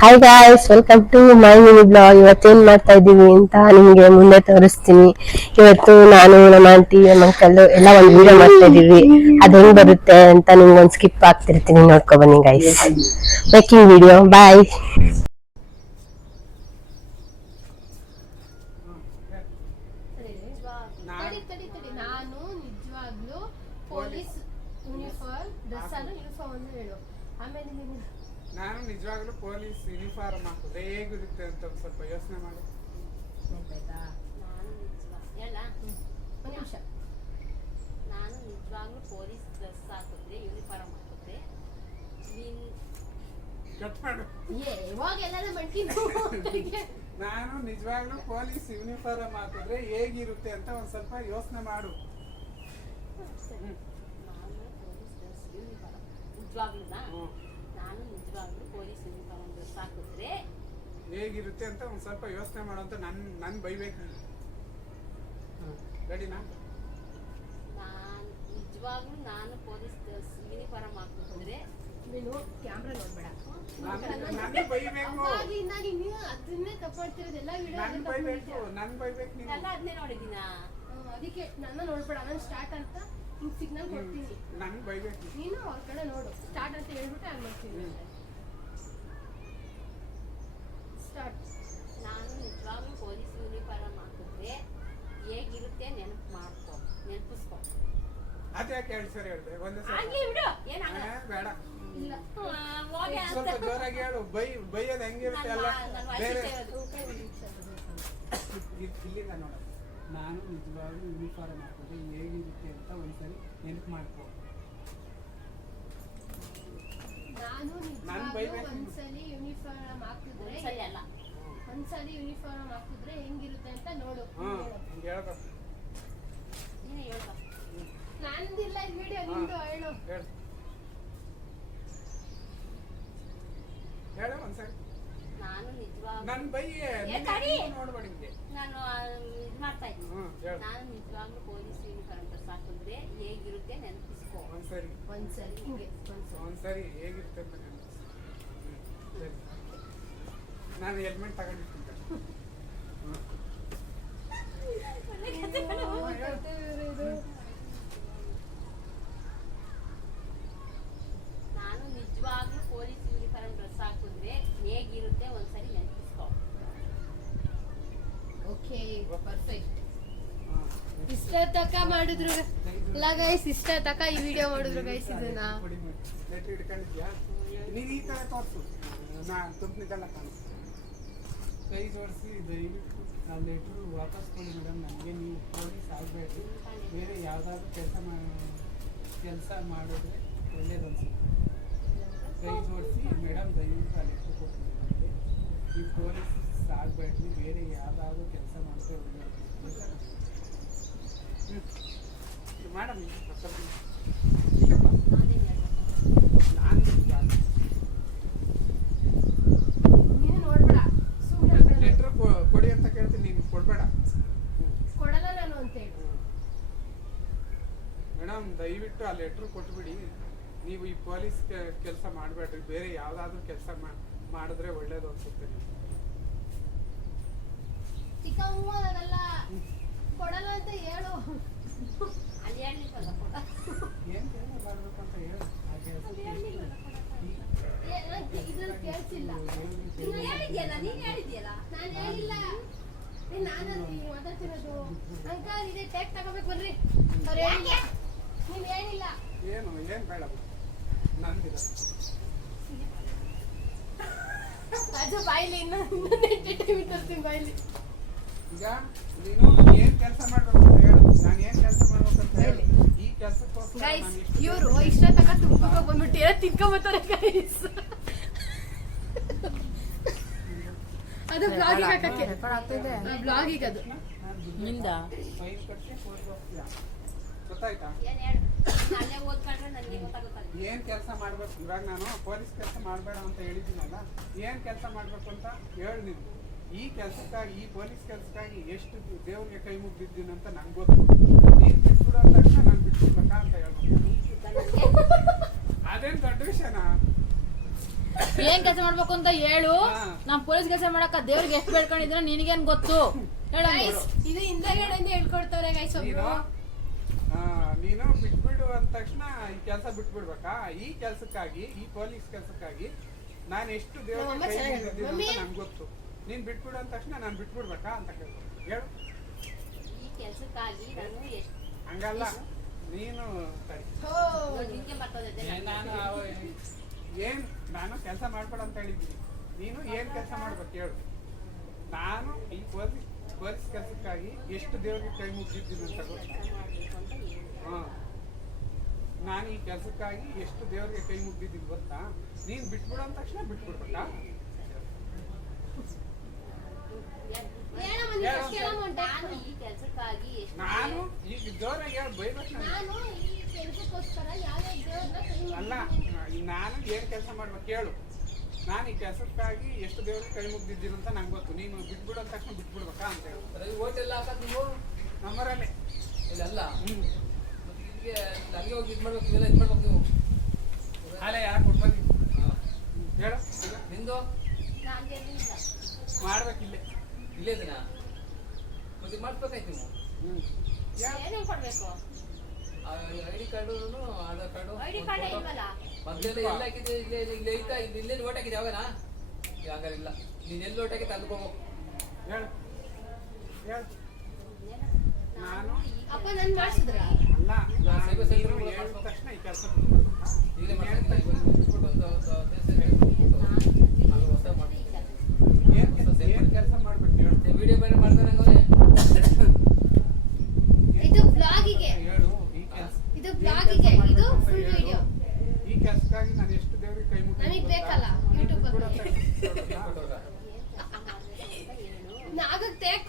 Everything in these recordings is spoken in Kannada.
Hi guys, welcome to my mini blog. ಇವತ್ತೇನ್ ಮಾಡ್ತಾ ಇದ್ದೀವಿ ಅಂತ ನಿಮ್ಗೆ ಮುಂದೆ ತೋರಿಸ್ತೀನಿ. ಇವತ್ತು ನಾನು ನಮ್ಮ ಆಂಟಿ ನಮ್ಮ ಅಂಕಲ್ ಎಲ್ಲ ಒಂದು ವಿಡಿಯೋ ಮಾಡ್ತಾ ಇದೀವಿ. ಅದ್ ಹೆಂಗ್ ಬರುತ್ತೆ ಅಂತ ನಿಮ್ಗೆ ಒಂದ್ ಸ್ಕಿಪ್ ಆಗ್ತಿರ್ತೀನಿ, ನೋಡ್ಕೊ ಬನ್ನಿ ಗೈಸ್. Making video. ಬಾಯ್. ನಾನು ನಿಜವಾಗ್ಲೂ ಪೊಲೀಸ್ ಯೂನಿಫಾರ್ಮ್ ಡ್ರೆಸ್ ಅನ್ನು ಯೂನಿಫಾರ್ಮ್ ಅನ್ನು ಹೇಳು. ಆಮೇಲೆ ನಾನು ನಿಜವಾಗ್ಲೂ ಪೊಲೀಸ್ ಯೂನಿಫಾರ್ಮ್ ಹಾಕಿದ್ರೆ ಹೇಗಿರುತ್ತೆ ಅಂತ ಒಂದು ಸ್ವಲ್ಪ ಯೋಚನೆ ಮಾಡಿ. ನಾನು ನಿಜವಾಗ್ಲೂ ಪೊಲೀಸ್ ಡ್ರೆಸ್ ಹಾಕಿದ್ರೆ ಯೂನಿಫಾರ್ಮ್ ಹಾಕಿದ್ರೆ ನಾನು ನಿಜವಾಗ್ಲೂ ಪೊಲೀಸ್ ಯೂನಿಫಾರ್ಮ್ ಹಾಕಿದ್ರೆ ಹೇಗಿರುತ್ತೆ ಅಂತ ಒಂದ್ ಸ್ವಲ್ಪ ಯೋಚನೆ ಮಾಡು. ನಾನು ನಿಜವಾಗ್ಲೂ ಪೊಲೀಸ್ ಯೂನಿಫಾರ್ಮ್ ಡ್ರೆಸ್ ಹಾಕಿದ್ರೆ ಹೇಗಿರುತ್ತೆ ಅಂತ ಒಂದ್ ಸ್ವಲ್ಪ ಯೋಚನೆ ಮಾಡು ಅಂತ ನನ್ ಬೈಬೇಕು. ರೆಡಿನಾ? ನಿಜವಾಗ್ಲೂ ನಾನು ಪೊಲೀಸ್ ಡ್ರೆಸ್ ಯೂನಿಫಾರ್ಮ್ ಹಾಕಿದ್ರೆ ನೀನು ಕ್ಯಾಮ್ರಾ ನೋಡ್ಬೇಡ. ನನ್ ಬೈಬೇಕು. ಅದನ್ನೇ ತಪ್ಪಾಡ್ತಿರೋದೆಲ್ಲ ನನ್ ಬೈಬೇಕು ನೀನು. ಎಲ್ಲ ಅದನ್ನೇ ನೋಡಿದ್ದೀನ. ಅದಕ್ಕೆ ನನ್ನ ನೋಡ್ಬೇಡ. ನಾನು ಸ್ಟಾರ್ಟ್ ಅಂತ ಹಿಂಗ್ ಸಿಗ್ನಲ್ ಕೊಡ್ತೀನಿ. ನನ್ ಬೈಬೇಕು. ನೀನು ಅವ್ರ ಕಡೆ ನೋಡು. ಸ್ಟಾರ್ಟ್ ಅಂತ ಹೇಳ್ಬಿಟ್ಟು ಅಲ್ಲಿ ಮಾಡ್ತೀನಿ. ಸ್ಟಾರ್ಟ್. ನಾನು ನಿಜವಾಗ್ಲೂ ಪೊಲೀಸ್ ಯೂನಿಫಾರ್ಮ್ ಹಾಕಿದ್ರೆ ಹೇಗಿರುತ್ತೆ ನೆನಪಿಸ್ಕೊ. ಅದ್ಯಾಕೆ ಎರಡು ಸರಿ ಹೇಳ್ದೆ? ಒಂದೇ ಆಗ್ಲಿ ಬಿಡು, ಬೇಡ. ಇಲ್ಲ, ಸ್ವಲ್ಪ ಜೋರಾಗಿ ಹೇಳು. ಬೈಯೋದು ಹೆಂಗಿರುತ್ತೆ ಅಲ್ಲ ಬೇರೆ. ಇಲ್ಲಿಂದ ನೋಡ. ನಾನು ನಿಜವಾಗ್ಲೂ ಯೂನಿಫಾರ್ಮ್ ಹಾಕಿದ್ರೆ ಹೇಗಿರುತ್ತೆ ಅಂತ ಒಂದ್ಸರಿ ನೆನಪು ಮಾಡ್ಕೊ. ನಾನು ನಿಜವಾಗ್ಲೂ ಒಂದ್ಸಲಿ ಯೂನಿಫಾರ್ಮ್ ಹಾಕಿದ್ರೆ ಹೆಂಗಿರುತ್ತೆ ಅಂತ ನೋಡು. ಹೇಳ್ಬೇಕು. ನೀನೇ ಹೇಳ್ಬೇಕು. ನಂದಿಲ್ಲ ಈ ವಿಡಿಯೋ, ನಿಂದು ಹೇಳು. ಹೇಳು ಒಂದ್ಸರಿ. ನಾನು ನಿಜವಾಗ್ಲೂ ನನ್ ಬೈಯೇ ನೋಡ್ಬೇಡಿ. ನಾನು ಇದು ಮಾಡ್ತಾ ಇದ್ದೀನಿ. ನಾನು ನಿಜವಾಗ್ಲೂ ಪೊಲೀಸ್ ಯೂನಿಫಾರ್ಮ್ ಡ್ರೆಸ್ ಹಾಕಿದ್ರೆ ಹೇಗಿರುತ್ತೆ ನೆನಪಿಸ್ಕೊ. ಒಂದ್ಸರಿ ಹಿಂಗೆ ಒಂದ್ಸರಿ ಹೇಗಿರುತ್ತೆ ಅಂತ ನೆನಪಿಸ್ಕೊ. ನಾನು ಹೆಲ್ಮೆಟ್ ತಗೊಂಡಿರ್ತೀನಿ. ನಾನು ನಿಜವಾಗ್ಲೂ ಪೊಲೀಸ್ ಯೂನಿಫಾರ್ಮ್ ಡ್ರೆಸ್ ಹಾಕಿದ್ರೆ ಹೇಗಿರುತ್ತೆ ಒಂದ್ಸರಿ ನೆನಪಿಸ್ಕೊ. Okay, perfect. ಇಷ್ಟ ತಕ ಮಾಡಿದ್ರು ಇಲ್ಲ ಗೈಸ್, ಇಷ್ಟ ತಕ ಈ ವಿಡಿಯೋ ಮಾಡಿದ್ರು ಗೈಸ್. ಇದನ್ನ ಲೆಟ್ರ್ ಹಿಡ್ಕೊಂಡಿದ್ಯಾ? ನೀನು ಈ ತರ ತೋರಿಸು. ಕಂಪ್ನಿಗೆಲ್ಲ ಕಾಣಿಸ್ತು. ಕೈ ಜೋಡಿಸಿ ದಯವಿಟ್ಟು ಆ ಲೆಟ್ರು ವಾಪಸ್ ಕೊಡಿ ಮೇಡಮ್. ನನಗೆ ನೀವು ಪೊಲೀಸ್ ಆಗಬೇಡ್ರಿ, ಬೇರೆ ಯಾವುದಾದ್ರೂ ಕೆಲಸ ಮಾಡಿದ್ರೆ ಒಳ್ಳೇದು ಅನ್ಸುತ್ತೆ. ಕೈ ಜೋಡಿಸಿ ಮೇಡಮ್ ದಯವಿಟ್ಟು ಆ ಲೆಟ್ರ್ ಕೊಡ್ತೀನಿ, ನನಗೆ ನೀವು ಪೊಲೀಸ್ ಆಗಬೇಡ್ರಿ, ಬೇರೆ ಯಾವುದಾದ್ರೂ ಕೆಲಸ ಮಾಡಿದ್ರೆ ಒಳ್ಳೇದು ಮೇಡಮ್. ನೀನು ನೋಡ್ಬೇಡ, ಸುಮ್ಮನೆ ಲೆಟ್ರ್ ಕೊಡಿ ಅಂತ ಕೇಳ್ತೀನಿ, ನೀನು ಕೊಡಬೇಡ. ಕೊಡಲ್ಲ ನಾನು ಅಂತ ಹೇಳಿ. ಮೇಡಮ್ ದಯವಿಟ್ಟು ಆ ಲೆಟ್ರ್ ಕೊಟ್ಬಿಡಿ, ನೀವು ಈ ಪೊಲೀಸ್ ಕೆಲಸ ಮಾಡಬೇಡ್ರಿ, ಬೇರೆ ಯಾವುದಾದ್ರೂ ಕೆಲಸ ಮಾಡಿದ್ರೆ ಒಳ್ಳೇದು ಅನ್ಸುತ್ತೆ. ಚಿಕ್ಕ ಹೂವಲ್ಲ, ಕೊಡಲ್ಲ ಅಂತ ಹೇಳು. ಅಲ್ಲಿ ಹೇಳ್ಲಿಕ್ಕಲ್ಲ ಕೊಡ. ಏನು ಮಾಡ್ಬೇಕಂತ ಹೇಳು. ಇದ್ರಲ್ಲಿ ಕೇಳಿಸಿಲ್ಲ. ಹೇಳಿದ್ಯಲ್ಲ, ನೀನ್ ಹೇಳಿದ್ಯಲ್ಲ. ನಾನು ಹೇಳಿಲ್ಲ. ನಾನು ಮಾತಾಡ್ತಿರೋದು. ಅಂಕಲ್ ಇದೆ ಟೇಕ್ ತಗೋಬೇಕು ಬರ್ರಿ. ಅವ್ರು ಹೇಳಿಲ್ಲ, ನೀವ್ ಹೇಳಿಲ್ಲ. ಏನು ಬೇಡ ನಂದಿರ. ಅದು ಬಾಯ್ಲಿ ಇನ್ನೊಂದು ತರ್ತೀನಿ ಬಾಯ್ಲಿ. ಈಗ ನೀನು ಏನ್ ಕೆಲಸ ಮಾಡ್ಬೇಕು ಅಂತ ಹೇಳು. ನಾನು ಏನ್ ಕೆಲಸ ಮಾಡ್ಬೇಕಂತ ಹೇಳಿ ಈ ಕೆಲಸಕ್ಕೋಸ್ಕರ ಗೈಸ್, ಇವರು ಇಷ್ಟ ತಕ ತುಮಕೂರ್ಗೆ ಬಂದ್ಬಿಟ್ಟು ಏನೋ ತಿನ್ಕೊಂಬತ್ತಾರೆ ಗೈಸ್. ಅದು ಬ್ಲಾಗಿಗೆ ಹಾಕಕ್ಕೆ, ಬ್ಲಾಗಿಗೆ ಅದು ನಿಂದ ಫೈಲ್ ಕಟ್ಟಿ ಕೋರ್ಟ್ ಹೋಗ್ತೀಯಾ? ಗೊತ್ತಾಯ್ತಾ? ಏನ್ ಹೇಳು, ಅಲ್ಲೇ ಓದ್ಕೊಂಡ್ರೆ ನನಗೆ ಗೊತ್ತಾಗುತ್ತಲ್ಲ. ಏನ್ ಕೆಲಸ ಮಾಡ್ಬೇಕು. ಇವಾಗ ನಾನು ಪೊಲೀಸ್ ಕೆಲಸ ಮಾಡಬೇಡ ಅಂತ ಹೇಳಿದ್ದೀನಲ್ಲ, ಏನ್ ಕೆಲಸ ಮಾಡ್ಬೇಕು ಅಂತ ಹೇಳು ನೀನು. ಈ ಕೆಲಸಕ್ಕಾಗಿ, ಈ ಪೊಲೀಸ್ ಕೆಲಸಕ್ಕಾಗಿ ಎಷ್ಟು ದೇವ್ರಿಗೆ ಕೈ ಮುಗ್ದಿದ್ದೀನಿ ಅಂತ ನಂಗೆ ಗೊತ್ತು. ನೀನು ಬಿಟ್ಬಿಡು ಅಂದ ತಕ್ಷಣ ನಾನು ಬಿಟ್ಬಿಡ್ಬೇಕಾ ಅಂತ ಹೇಳ್ಬೇಕು. ಅದೇನು ದೊಡ್ಡ ವಿಷಯನಾ? ಏನ್ ಕೆಲಸ ಮಾಡ್ಬೇಕು ಅಂತ ಹೇಳು. ಹಾ. ನಾನ್ ಪೊಲೀಸ್ ಕೆಲಸ ಮಾಡಕ ದೇವ್ರಿಗೆ ಎಷ್ಟು ಬೇಡ್ಕೊಂಡಿದ್ರೆ ನಿನಗೇನ್ ಗೊತ್ತು ಹೇಳ. ಗೈಸ್ ಇದು ಹಿಂದಗಡೆಯಿಂದ ಹೇಳ್ಕೊಡ್ತಾರೆ ಗೈಸ್ ನೀನು ಒಬ್ರು. ನೀನು ಬಿಟ್ಬಿಡು ಅಂದ ತಕ್ಷಣ ಈ ಕೆಲಸ ಬಿಟ್ಬಿಡ್ಬೇಕಾ? ಈ ಕೆಲಸಕ್ಕಾಗಿ, ಈ ಪೊಲೀಸ್ ಕೆಲಸಕ್ಕಾಗಿ ನಾನು ಎಷ್ಟು ದೇವರ ನಮ್ಮಮ್ಮ ಕೈ ಚೆನ್ನಾಗಿ ಮುಗಿದಿದ್ದೀನಿ ಮಮ್ಮಿ. ಅಂತ ನಂಗೆ ಗೊತ್ತು. ನೀನ್ ಬಿಟ್ಬಿಡು ಅಂದ ತಕ್ಷಣ ನಾನು ಬಿಟ್ಬಿಡ್ಬೇಕಾ ಅಂತ ಕೇಳ್ಬೋದು. ಹೇಳು. ಈ ಕೆಲ್ಸಕ್ಕಾಗಿ ನಾನು ಎಷ್ಟು ಹಂಗಲ್ಲ, ನೀನು ಸರಿ. ಹೋ. ನಿನ್ಗೆ ಮತ್ತೊಂದು ನಾನು ಕೆಲಸ ಮಾಡ್ಬೇಡ ಅಂತ ಹೇಳಿದ್ದೀನಿ. ನೀನು ಏನ್ ಕೆಲಸ ಮಾಡ್ಬೇಕು ಹೇಳು. ನಾನು ಈ ಪೊಲೀಸ್ ಕೆಲಸಕ್ಕಾಗಿ ಎಷ್ಟು ದೇವರಿಗೆ ಕೈ ಮುಗಿದಿದ್ದೀನಿ ಅಂತ ಗೊತ್ತಾ? ಮಾಡ್ಬೇಕು ಅಂತ ಹೇಳು. ಹಾ, ನಾನು ಈ ಕೆಲಸಕ್ಕಾಗಿ ಎಷ್ಟು ದೇವರಿಗೆ ಕೈ ಮುಗಿದಿದ್ದೀನಿ ಗೊತ್ತಾ? ನೀನ್ ಬಿಟ್ಬಿಡು ಅಂದ ತಕ್ಷಣ ಬಿಟ್ಬಿಡ್ಬೇಕಾ? ಹೇಳಮ್ಮ, ನೀನು ಹೇಳು. first ಹೇಳಮ್ಮ ಒಂದು ನಾನು time. ಈ ಕೆಲ್ಸಕ್ಕಾಗಿ ಎಷ್ಟು ನಾನು ಈಗ ಜೋರಾಗಿ ಹೇಳಿ ಬೈಬೇಕು ನಾನು. ನಾನು ಈ ಕೆಲಸಕ್ಕೋಸ್ಕರ ಯಾವ್ಯಾವ ದೇವ್ರನ್ನ ಕೈ ಅಲ್ಲ, ಮುಗಿದಿದ್ದೀನಿ. ನಾನು ಏನ್ ಕೆಲಸ ಮಾಡ್ಬೇಕು ಹೇಳು. ನಾನು ಈ ಕೆಲಸಕ್ಕಾಗಿ ಎಷ್ಟು ದೇವರಿಗೆ ಕೈ ಮುಗ್ದಿದ್ದೀನಿ ಅಂತ ನಂಗೆ ಗೊತ್ತು. ನೀನು ಬಿಟ್ಬಿಡು ಅಂದ ತಕ್ಷಣ ಬಿಟ್ಬಿಡ್ಬೇಕಾ ಅಂತ ಹೇಳು. ಓಟ್ ಎಲ್ಲ ಹಾಕದ್ ನೀವು ನಮ್ಮರಲ್ಲೇ. ಇಲ್ಲಲ್ಲ ಹ್ಮ್. ಮತ್ತೆ ಇಲ್ಲಿಗೆ ಹಂಗೆ ಹೋಗಿ ಇದು ಮಾಡ್ಬೇಕು, ಇವೆಲ್ಲ ಇದು ಮಾಡ್ಬೇಕು ನೀವು. ಅಲ್ಲೇ ಯಾಕೆ ಕೊಡ್ಬಂದಿ ಹಾ. ಹೇಳು. ಈಗ ನಿಂದು ನಾನು ಇಲ್ಲ ಮಾಡ್ಬೇಕಿಲ್ಲೇ. ಇಲ್ಲೇ ದಿನ ಮತ್ತೆ ಮಾಡ್ಬೇಕಾಯ್ತು ನೀವು. ಹ್ಮ್. ಹೇಳು. ಏನೇನ್ ಕೊಡ್ಬೇಕು? ID card, Aadhaar card, ID card ಇಲ್ವಲ್ಲ? ಮೊದಲೆಲ್ಲ ಎಲ್ಲ ಹಾಕಿದ್ದೆ. ಇಲ್ಲೇ ಇಲ್ಲೇ ಐತಾ? ಇಲ್ಲೇ ಓಟ್ ಹಾಕಿದ್ದೆ ಯಾವನಾ? ಹಂಗಾರೆ ಇಲ್ಲ, ನೀನ್ ಎಲ್ಲಿ ಓಟ್ ಹಾಕಿದ್ದೆ ಅಲ್ಲಿಗೆ ಹೋಗು. ಹೇಳು. ಹೇಳು. ನಾನು ಅಪ್ಪ ನನ್ ಮಾಡ್ಸಿದ್ರ ಅಲ್ಲ, ನಾನು ಸೈಬರ್ ಸೆಂಟರ್ ನೀನು ಕೂಡ ಹೇಳಿದ ಮಾಡ್ಬೇಕು. ತಕ್ಷಣ ಈ ಕೆಲಸ ಬಿಟ್ಬಿಡ್ಬೇಕಾ? ಈಗಲೇ ನೀನು ಹೇಳಿದ ತಕ್ಷಣ ಬಿಟ್ಬಿಟ್ಟು ಒಂದು ಹೊಸ ಮಾಡಿ ಏನ್ ಕೆಲಸ ಮಾಡ್ಬೇಕು ಹೇಳು. ವಿಡಿಯೋ ಬೇರೆ ಮಾಡ್ತಾರೆ ಹಂಗವ್ರೆ. ಇದು ಬ್ಲಾಗಿಗೆ, ಹೇಳು. ಈ ಕೆಲಸ ಇದು ಬ್ಲಾಗಿಗೆ, ಇದು ಫುಲ್ ವಿಡಿಯೋ. ಈ ಕೆಲಸಕ್ಕಾಗಿ ನಾನು ಎಷ್ಟು ದೇವರಿಗೆ ಕೈ ಮುಗಿದಿದ್ದೀನಿ ನನಗ್ ಗೊತ್ತಾ? ಬೇಕಲ್ಲ ನೀನು ಯೂಟ್ಯೂಬ್ ಬಿಟ್ಬಿಡು ಅಂತ ಬಗ್ಗೆ. ಹೇಳ್ಬಿಡ್ಬೇಕಾ? ನಾಗಕ್ ಟೇಕ್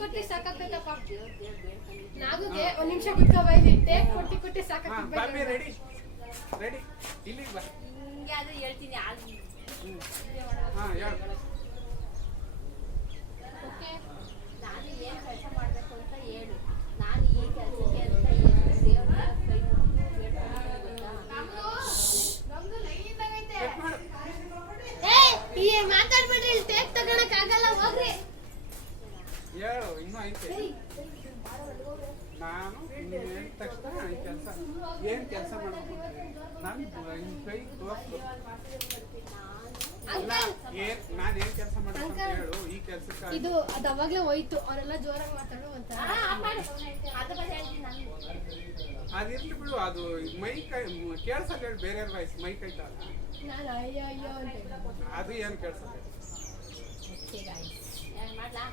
ಕೊಟ್ಟಿ ಸಾಕಾಗ್ತೈತಪ್ಪ. ದೇವ್ರ ಬೇಡ್ಕೊಂಡಿದ್ದೀನಿ. ನಾಗುಗೆ ಒಂದ್ ನಿಮಿಷ ಕುತ್ಕೋ ಬೈಲಿ. ಟೇಕ್ ಕೊಟ್ಟಿ ಹಾ, ಸಾಕಾಗ್ತೈತೆ ಬಾಬಿ ರೆಡಿ ರೆಡಿ. ಇಲ್ಲಿಗೆ ಬಾ. ಹಿಂಗೆ ಆದ್ರೆ ಹೇಳ್ತೀನಿ ಹಾ, ಹೇಳು. ಓಕೆ. ನಾನು ಏನ್ ಕೆಲಸ ಮಾಡ್ಬೇಕು ಅಂತ ಹೇಳು. ನಾನು ಈ ಕೆಲಸಕ್ಕೆ ಅಂತ ಏನು ದೇವ್ರ ಕೈ ಮುಗಿದು ಬೇಡ್ಕೊಂಡಿದ್ದೀನಿ ಗೊತ್ತಾ? ಕಟ್ ಮಾಡು. ಈ ಮಾತಾಡ್ಬೇಡ್ರಿ, ಇಲ್ಲಿ ಟೇಕ್ ತಗೊಳಕ್ ಆಗಲ್ಲ, ಹೋಗ್ರಿ. ಹೇಳು, ಇನ್ನೂ ಐತೆ. ನಾನು ನೀನು ಹೇಳಿದ ತಕ್ಷಣ ಈ ಕೆಲಸ ಏನ್ ಕೆಲಸ ಮಾಡ್ಬೇಕು ನಾನು ನಿನ್ ಕೈ ತೋರಿಸ್ತು. ಅಲ್ಲ, ನಾನು ಏನ್ ಕೆಲಸ ಮಾಡ್ಬೇಕು ಅಂತ ಹೇಳು. ಈ ಕೆಲಸಕ್ಕಾಗಿ ಇದು ಅದು ಅವಾಗ್ಲೇ ಹೋಯ್ತು. ಅವರೆಲ್ಲ ಜೋರಾಗಿ ಮಾತಾಡೋ ಅಂತ. ಅದ್ರ ಬಗ್ಗೆ ಹೇಳ್ತೀನಿ ನಾನು. ಅದಿರ್ಲಿ ಬಿಡು. ಅದು ಮೈ ಕೈ ಕೇಳ್ಸಲ್ಲ ಹೇಳಿ. ಬೇರೆ ವಾಯ್ಸ್ ಮೈ ಕೈತಲ್ಲ, ನಾನು ಅಯ್ಯೋ ಅಯ್ಯೋ ಅಂತ. ಅದು ಏನು ಕೇಳ್ಸಲ್ಲ ಏನ್ ಮಾಡ್ಲಾ?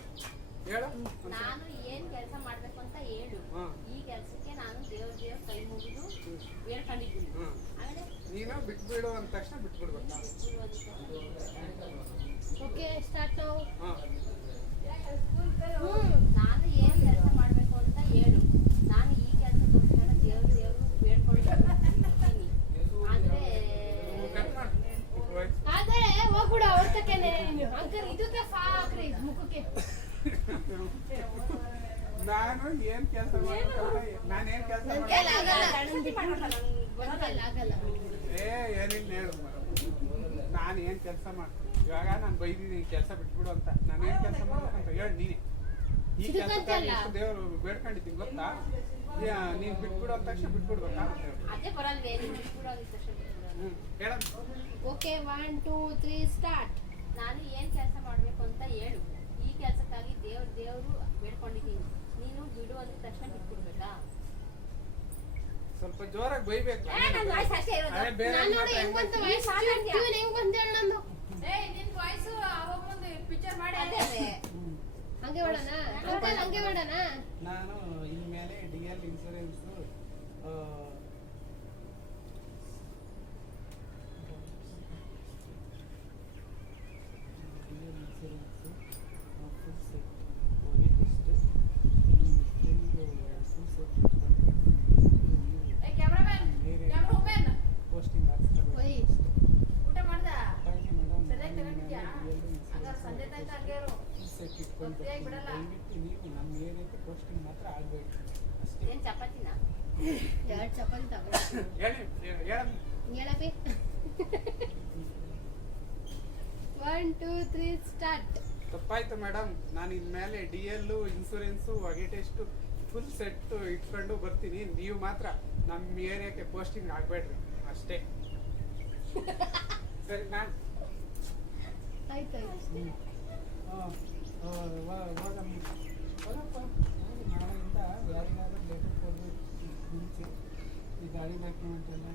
ಹೇಳು. ನಾನು ಏನ್ ಕೆಲಸ ಮಾಡ್ಬೇಕು ಅಂತ ಹೇಳು. ಹಾ. ಈ ಕೆಲಸಕ್ಕೆ ನಾನು ದೇವ್ರ ಕೈ ಮುಗಿದು ಬೇಡ್ಕೊಂಡಿದ್ದೀನಿ. ಹ್ಮ್. ಆಮೇಲೆ ನೀನು ಬಿಟ್ಬಿಡು ಅಂದ ತಕ್ಷಣ ಬಿಟ್ಬಿಡ್ಬೇಕಾ? ಓಕೆ, ಸ್ಟಾರ್ಟ್ ನಾವು. ಹಾ. ನಾನು ಏನ್ ಕೆಲಸ ಮಾಡ್ಬೇಕು ಅಂತ ಹೇಳು. ನಾನು ಈ ಕೆಲಸಕ್ಕೋಸ್ಕರ ದೇವ್ರು ಬೇಡ್ಕೊಂಡಿದ್ದೀನಿ. ಆದ್ರೆ ಕಟ್ ಮಾಡು. ವಾಯ್ಸ್ ಆದರೆ ಹೋಗ್ಬಿಡು ಅವ್ರ ತಕ್ಕೇನೆ ನೀನು. ಅಂಕಲ್ ಇದಕ್ಕೆ ಸಾಕ್ರಿ ಮುಖಕ್ಕೆ. ನಾನು ಏನ್ ಕೆಲಸ ಮಾಡ್ಬೇಕಂತ ನಾನು ಏನ್ ಕೆಲಸ ನನ್ ಮಾಡ್ಬೇಕು? ಕೈಲಿ ಆಗಲ್ಲ. ಆಗಲ್ಲ. ಏನಿಲ್ಲ ಹೇಳು. ನಾನು ಏನ್ ಕೆಲಸ ಮಾಡ್ತೀನಿ ಇವಾಗ? ನಾನು ಬೈದಿದ್ದೀನಿ ಕೆಲಸ ಬಿಟ್ಬಿಡು ಅಂತ. ನಾನು ಏನ್ ಕೆಲಸ ಮಾಡ್ಬೇಕಂತ ಹೇಳಿ ನೀನೆ. ಈ ಕೆಲಸಕ್ಕಾಗಿ ಎಷ್ಟು ದೇವರು ಬೇಡ್ಕೊಂಡಿದ್ದೀನಿ ಗೊತ್ತಾ? ನೀನ್ ಬಿಟ್ಬಿಡು ಅಂದ ತಕ್ಷಣ ಬಿಟ್ಬಿಡ್ಬೇಕಾ ಅಂತ ಹೇಳು. ಅದೇ ಬರಲ್ವೇ? ನೀನು ಬಿಟ್ಬಿಡೋದು ತಕ್ಷಣ ಬಿಟ್ಬಿಡೋದು. ಹೇಳ. Okay, 1 2 3 start. ನಾನು ಏನ್ ಕೆಲಸ ಮಾಡ್ಬೇಕು ಅಂತ ಹೇಳು. ಈ ಕೆಲಸಕ್ಕಾಗಿ ದೇವ್ರು ಬೇಡ್ಕೊಂಡಿದ್ದೀನಿ. ನೀನು ಬಿಡು ಅಂದ ತಕ್ಷಣ ಬಿಟ್ಬಿಡ್ಬೇಕಾ? ಸ್ವಲ್ಪ ಜೋರಾಗಿ ಬೈಬೇಕು. ನನ್ನ ವಾಯ್ಸ್ ಅಷ್ಟೇ ಇರೋದು. ಅದೇ ಬೇರೆ ನಾನು ನೋಡಿ ಹೆಂಗ್ ಬಂತು ವಾಯ್ಸ್. ಟ್ಯೂನ್ ಹೆಂಗ್ ಬಂತು ಹೇಳು ನಂದು. ನಿನ್ ವಾಯ್ಸ್ ಅವಾಗ ಮುಂದೆ ಪಿಕ್ಚರ್ ಮಾಡಿ ಅದೇ ಹಂಗೆ ಮಾಡೋಣ ಅಂಕಲ್, ಹಂಗೆ ಮಾಡೋಣ. ನಾನು ಇನ್ಮೇಲೆ DL ಇನ್ಸೂರೆನ್ಸ್ ಪೋಸ್ಟಿಂಗ್ ಓಯ್, ಊಟ ಮಾಡ್ದ ಮೇಡಮ್ ಸರಿಯಾಗಿ ತಗೊಂಡಿದ್ಯಾ? ಹಂಗಾರೆ ಸಂಜೆ ತನಕ ಹಂಗೆ ಇರು. ಗೊತ್ತಿಯಾಗಿ ಬಿಡಲ್ಲ. ದಯವಿಟ್ಟು ನೀವು ನಮ್ಮ ಏರಿಯಾಕ್ಕೆ ಪೋಸ್ಟಿಂಗ್ ಮಾತ್ರ ಆಗಬೇಕು ಅಷ್ಟೇ. ಏನ್ ಚಪಾತಿನ? 2 ಚಪಾತಿ ತಗೋ. ಹೇಳಿ ಹೇಳಮ್ಮ. ಹೇಳಪ್ಪಿ. 1 2 3 ಸ್ಟಾರ್ಟ್. ತಪ್ಪಾಯ್ತು ಮೇಡಮ್, ನಾನು ಇನ್ಮೇಲೆ DL ಇನ್ಸೂರೆನ್ಸು ಹೊಗೆ ಟೆಸ್ಟು ಫುಲ್ ಸೆಟ್ ಇಟ್ಕೊಂಡು ಬರ್ತೀನಿ. ನೀವು ಮಾತ್ರ ನಮ್ಮ ಏರಿಯಾಕ್ಕೆ ಪೋಸ್ಟಿಂಗ್ ಆಗಬೇಡ್ರಿ ಅಷ್ಟೇ. ಸರಿ ನಾನು ಆಯ್ತು ಅಷ್ಟೇ. ಹೋಗಪ್ಪ, ನಾಳೆಯಿಂದ ಯಾರಿಗಾದ್ರೂ ಲೆಟರ್ ಕೊಡಬೇಕು ಮುಂಚೆ. ಈ ಗಾಡಿ ಡಾಕ್ಯುಮೆಂಟ್ ಎಲ್ಲ